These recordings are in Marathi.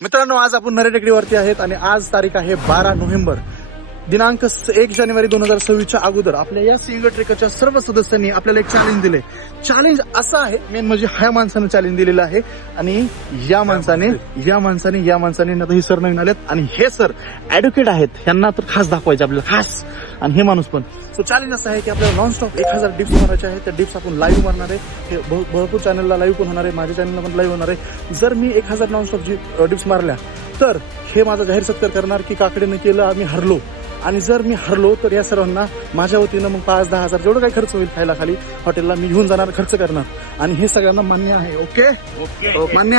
मित्रांनो, आज आपण नरे टेकडीवरती आहेत आणि आज तारीख आहे 12 नोव्हेंबर. दिनांक 1 जानेवारी 2026च्या अगोदर आपल्या या सिंगल ट्रेकरच्या सर्व सदस्यांनी आपल्याला एक चॅलेंज दिले. चॅलेंज असं आहे, मेन म्हणजे ह्या माणसानं चॅलेंज दिलेलं आहे आणि या माणसाने आता ही सर नवीन आलेत आणि हे सर ऍडव्होकेट आहेत, यांना तर खास दाखवायचे आपल्याला, खास. आणि हे माणूस पण. सो चॅलेंज असं आहे की आपल्याला नॉनस्टॉप 1000 डिप्स मारायचे आहेत. त्या डिप्स आपण लाईव्ह मारणार आहे. हे भरपूर चॅनलला लाईव्ह पण होणार आहे, माझ्या चॅनलला पण लाईव्ह होणार आहे. जर मी 1000 नॉनस्टॉप डिप्स मारल्या तर हे माझा जाहीर सत्कार करणार की काकडीने केलं, आम्ही हरलो. आणि जर मी हरलो तर या सर्वांना माझ्या वतीनं मग 5-10 हजार जेवढं काही खर्च होईल खायला खाली हॉटेलला मी घेऊन जाणार, खर्च करणार. आणि हे सगळ्यांना मान्य आहे. ओके, मान्य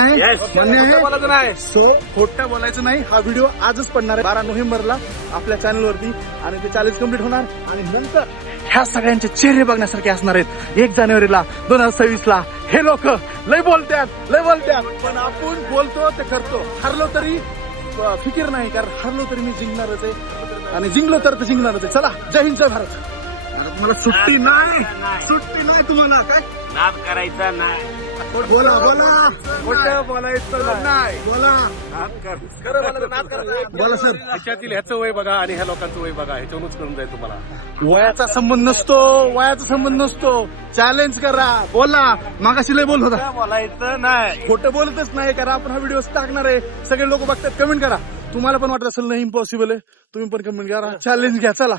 आहे. सो खोटं बोलायचं नाही. हा व्हिडिओ आजच पडणार आहे 12 नोव्हेंबरला आपल्या चॅनलवरती आणि ते चॅलेंज कम्प्लीट होणार. आणि नंतर ह्या सगळ्यांचे चेहरे बघण्यासारखे असणार आहेत 1 जानेवारीला 2026ला. हे लोक लय बोलतात, पण आपण बोलतो ते करतो. हरलो तरी फिकीर नाही, कारण हरलो तरी मी जिंकणारच आहे आणि जिंकलो तर जिंकणारच आहे. चला, जय हिंद, जय भारत. तुम्हाला सुट्टी नाही तुम्हाला काय नाद करायचा नाही. बोला खोटं बोलायचं नाही. बोला सर. ह्याच्यातील ह्याचं वय बघा आणि ह्या लोकांचं वय बघा, ह्याच्यावरूनच करून जाईल तुम्हाला. वयाचा संबंध नसतो. चॅलेंज करा, बोला. मागाशी लय बोलत होता, बोलायचं नाही. खोटं बोलतच नाही. कारण आपण हा व्हिडिओ टाकणार आहे, सगळे लोक बघतात. कमेंट करा. तुम्हाला पण वाटत असेल नाही इम्पॉसिबल आहे, तुम्ही पण कमेंट करा. चॅलेंज घ्या, चला.